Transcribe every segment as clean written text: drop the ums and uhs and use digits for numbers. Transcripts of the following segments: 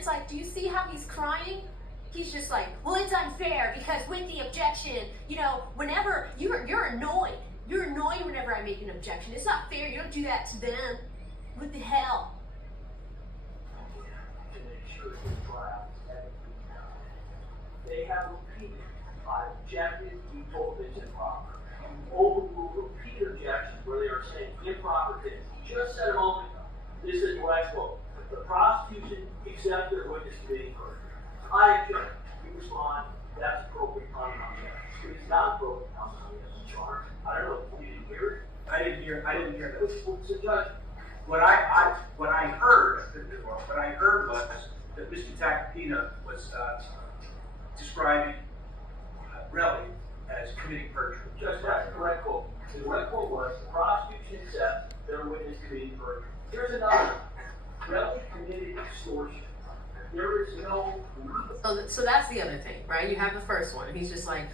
it's like, do you see how he's crying? He's just like, well, it's unfair because with the objection, you know, whenever you're annoyed. You're annoyed whenever I make an objection. It's not fair. You don't do that to them. What the hell? They have repeated. I objected. You told it's improper. You overruled repeated objections where they are saying improper things. He just said a moment ago. This is what I quote. The prosecution accepts their witness to being heard. I object. You respond. That's appropriate comment on the evidence. It is not appropriate comment on the evidence, Your Honor. I don't know. You didn't hear it. I didn't hear that. It's a judgment. What I heard was that Mr. Tacopina was describing Relly as committing perjury. Just that's the correct quote. The correct quote was, the prosecution accepts their witness to be perjury. Here's another. Relly committed extortion. There is no... So that's the other thing, right? You have the first one. He's just like,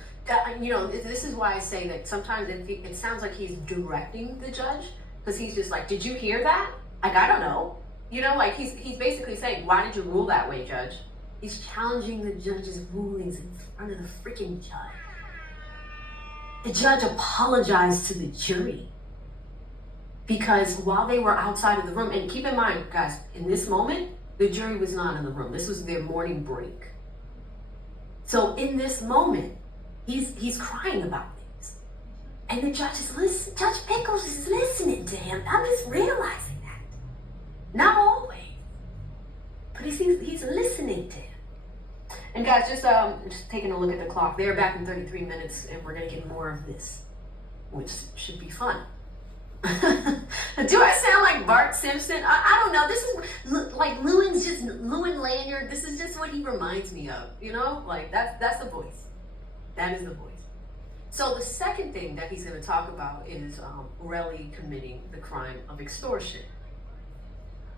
you know, this is why I say that sometimes it sounds like he's directing the judge, because he's just like, did you hear that? Like, I don't know. You know, like he's basically saying, why did you rule that way, judge? He's challenging the judge's rulings in front of the freaking judge. The judge apologized to the jury because while they were outside of the room, and keep in mind, guys, in this moment, the jury was not in the room. This was their morning break. So in this moment, he's crying about things. And the judge is listening. Judge Pickles is listening to him. I'm just realizing that. Not always. But he's listening to him. And guys, just taking a look at the clock. They're back in 33 minutes, and we're going to get more of this, which should be fun. Do I sound like Bart Simpson? I don't know. This is like Lewin Lanyard. This is just what he reminds me of. You know, like that's the voice. That is the voice. So the second thing that he's going to talk about is Relly committing the crime of extortion.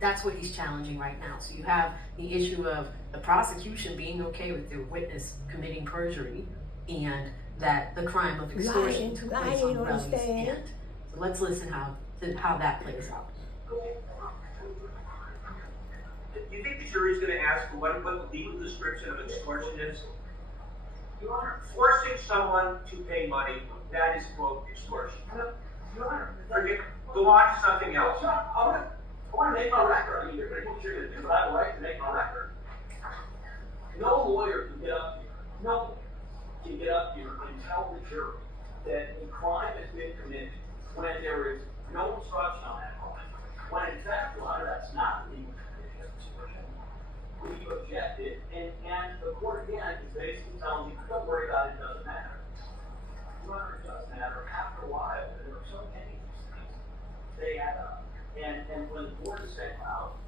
That's what he's challenging right now. So you have the issue of the prosecution being okay with their witness committing perjury, and that the crime of extortion took place on Relly's end. So let's listen how that plays out. You think the jury's going to ask for what the legal description of extortion is? Your Honor, Forcing someone to pay money, that is, quote, extortion. Your Honor, Go on to something else. I want to make my record. I mean, you're going to do, but I have a right to make my record. No lawyer can get up here. No one can get up here and tell the jury that a crime has been committed when there is no instruction on that crime. When in fact, Your Honor, that's not the legal definition of extortion. We objected, and the court again is basically telling you, don't worry about it, it doesn't matter. Your Honor, it does matter. After a while, there are so many of these things, they add up. And when the board is saying, wow,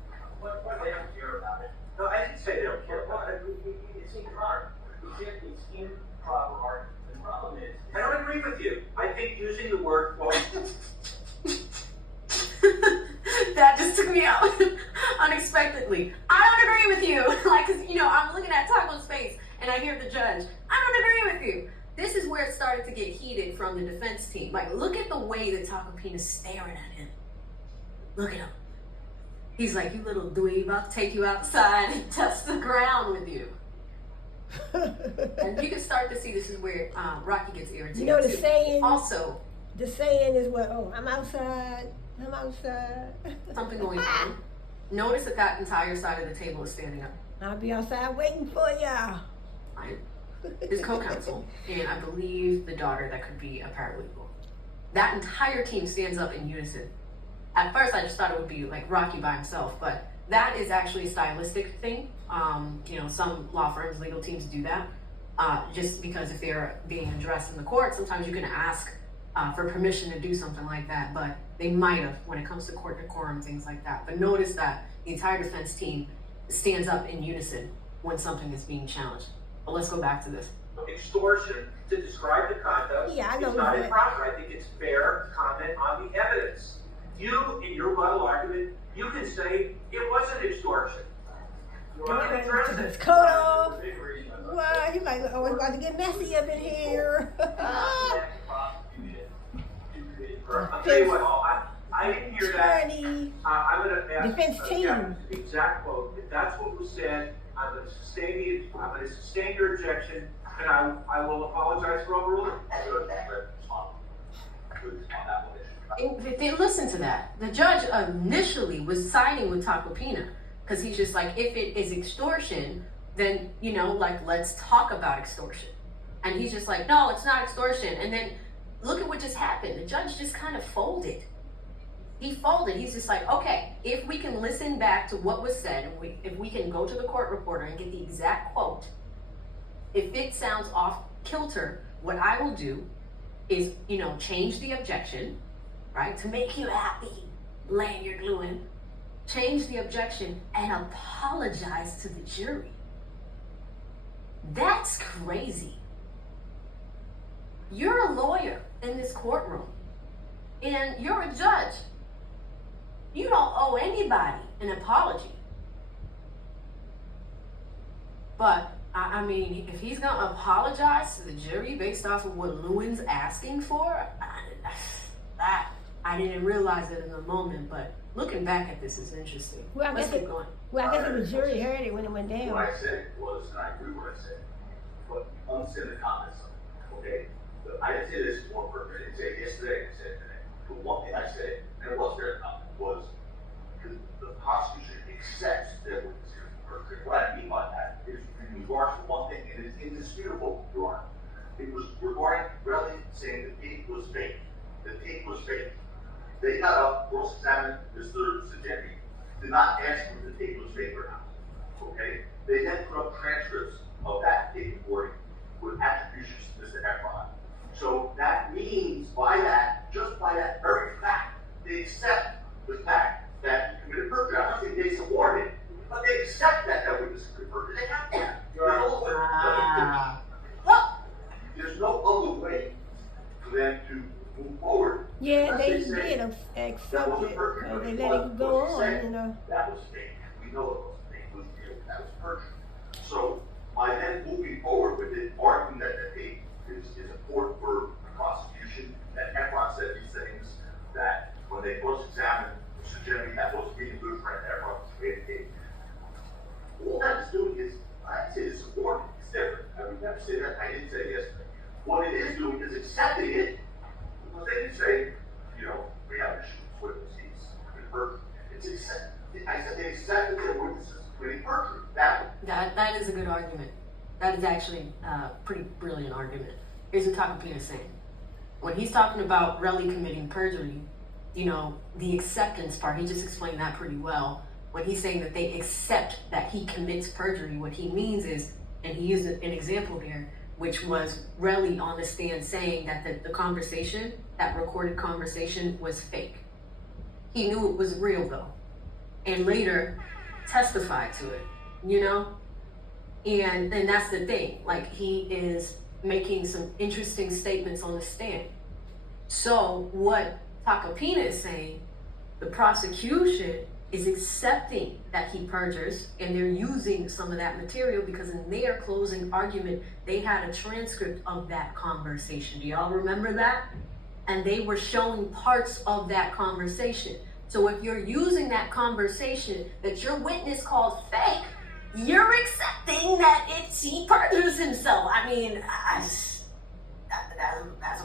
what they don't care about it. No, I didn't say they don't care. It's improper. It's improper argument. The problem is... I don't agree with you. I think using the word, quote... That just took me out unexpectedly. I don't agree with you. Like, cause you know, I'm looking at Taco's face and I hear the judge. I don't agree with you. This is where it started to get heated from the defense team. Like, look at the way that Tacopina's staring at him. Look at him. He's like, you little dweeb, I'll take you outside and touch the ground with you. And you can start to see this is where Rocky gets irritated. You know the too. saying? Also, the saying is what? Oh, I'm outside. something going on. Notice that entire side of the table is standing up. I'll be outside waiting for ya. Right? His co-counsel, and I believe the daughter that could be a paralegal. That entire team stands up in unison. At first, I just thought it would be like Rocky by himself, but that is actually a stylistic thing. You know, some law firms, legal teams do that. Just because if they're being addressed in the court, sometimes you can ask for permission to do something like that, but they might have when it comes to court decorum, things like that. But notice that the entire defense team stands up in unison when something is being challenged. But let's go back to this. Extortion to describe the conduct is not improper. I think it's fair comment on the evidence. You, in your rebuttal argument, you can say it wasn't extortion. Took his coat off. Well, he's like, oh, it's about to get messy up in here. I'll tell you what, I I didn't hear that. attorney, I'm gonna ask. defense team. Jeff, the exact quote, if that's what was said, I'm gonna sustain your objection, and I will apologize for overruling. If listen to that. The judge initially was siding with Tacopina because he's just like, if it is extortion, then, you know, like, let's talk about extortion. And he's just like, no, it's not extortion. And then look at what just happened. The judge just kind of folded. He folded. He's just like, okay, if we can listen back to what was said, and if we can go to the court reporter and get the exact quote, if it sounds off kilter, what I will do is, you know, change the objection, right, to make you happy, Lanyard Lewin, change the objection and apologize to the jury. That's crazy. You're a lawyer in this courtroom, and you're a judge. You don't owe anybody an apology. But, I mean, if he's gonna apologize to the jury based off of what Lewin's asking for, I didn't realize it in the moment, but looking back at this is interesting. Well, I Let's guess keep going. Well, I guess the jury heard it when it went down. What I said was, and I agree with what I said, but understand the comments, okay? I didn't say this one person, I didn't say it yesterday, I said it today. But one thing I said, and it was very common, was the prosecution accepts their witness here. What I mean by that is in regards to one thing, and it's indisputable, Your Honor. It was regarding Relly saying the tape was fake. The tape was fake. They got up, cross-examined Mr. Sajemi, did not ask him if the tape was fake or not. Okay? They then put up transcripts of that tape recording with attributions to Mr. Efron. So that means just by that very fact, they accept the fact that he committed perjury. I'm not saying they support it, but they accept that witness committed perjury. They have to. There's no other way for them to move forward. Yeah, they Unless say, did accept that it, wasn't perjury, because they but let it go what he on, you know. That was fake. We know it was fake. It was real. That was perjury. So by then moving forward with it, arguing that the tape is important for the prosecution, that Efron said these things, that when they cross-examined Mr. Jimmy, that was being good friend Efron created tape. All that is doing is, I'd say it's supporting. It's different. I would never say that. I didn't say it yesterday. What it is doing is accepting it, because they can say, you know, we have issues with witnesses committing perjury. It's accepted. I said they accepted their witnesses committing perjury. That is a good argument. That is actually a pretty brilliant argument. Here's what Tacopina saying. When he's talking about Relly committing perjury, you know, the acceptance part, he just explained that pretty well. When he's saying that they accept that he commits perjury, what he means is, and he used an example here, which was Relly on the stand saying that the conversation, that recorded conversation, was fake. He knew it was real though, and later testified to it, you know? And that's the thing, like, he is making some interesting statements on the stand. So what Tacopina is saying, the prosecution is accepting that he perjures, and they're using some of that material because in their closing argument, they had a transcript of that conversation. Do y'all remember that? And they were showing parts of that conversation. So if you're using that conversation that your witness called fake, you're accepting that he perjures himself. I mean, that's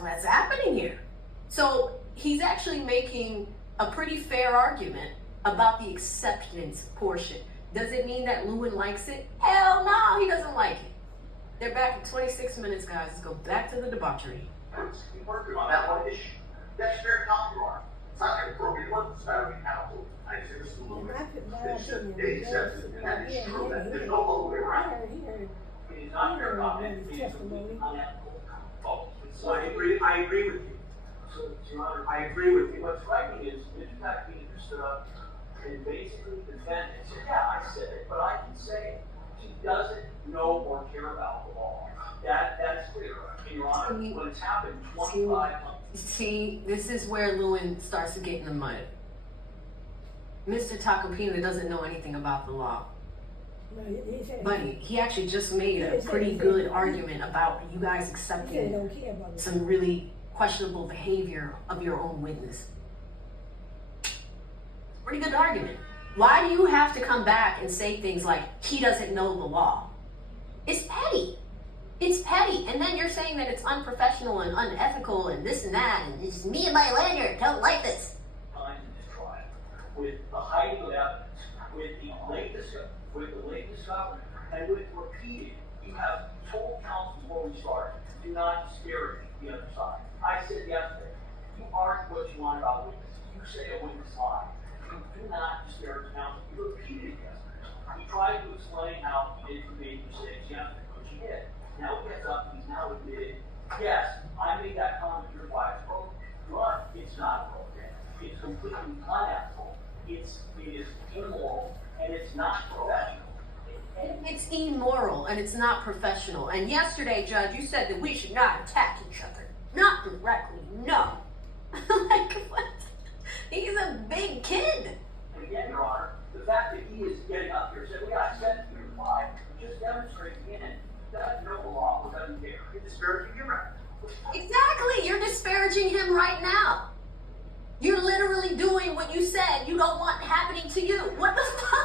what's happening here. So he's actually making a pretty fair argument about the acceptance portion. Does it mean that Lewin likes it? Hell no, he doesn't like it. They're back in 26 minutes, guys. Let's go back to the debauchery. We worked on that one issue. That's very common, Your Honor. It's not inappropriate. It wasn't Saturday counsel. I said this is a little bit. They accepted it, and that is true. There's no other way around. It is not fair comment. It is unethical. So I agree with you. So, Your Honor, I agree with you. what's striking is Mr. Tacopina stood up and basically defended and said, yeah, I said it, but I can say it. She doesn't know or care about the law. That's clear. Your Honor, when it's happened 25 months. See, this is where Lewin starts to get in the mud. Mr. Tacopina doesn't know anything about the law. But he actually just made a pretty good argument about you guys accepting some really questionable behavior of your own witness. Pretty good argument. Why do you have to come back and say things like, he doesn't know the law? It's petty. It's petty. And then you're saying that it's unprofessional and unethical and this and that, and it's me and my lawyer don't like this. Times in this trial, with the hiding of evidence, with the late discovery, and with repeated, you have told counsel before we started, do not disparage the other side. I said yesterday, you argue what you want about witnesses. You say a witness lied. You do not disparage counsel. You repeated it yesterday. He tried to explain how he didn't make mistakes yesterday, which he did. Now he gets up and he's now admitted, yes, I made that comment, your wife broke, but it's not appropriate. It's completely unethical. It is immoral, and it's not professional. It's immoral and it's not professional. And yesterday, Judge, you said that we should not attack each other. Not directly, no. Like, what? He's a big kid. And again, Your Honor, the fact that he is getting up here and saying, well, I said to you why, just demonstrates again, he doesn't know the law, or doesn't care. You're disparaging him right now. Exactly. You're disparaging him right now. You're literally doing what you said you don't want happening to you. What the fuck?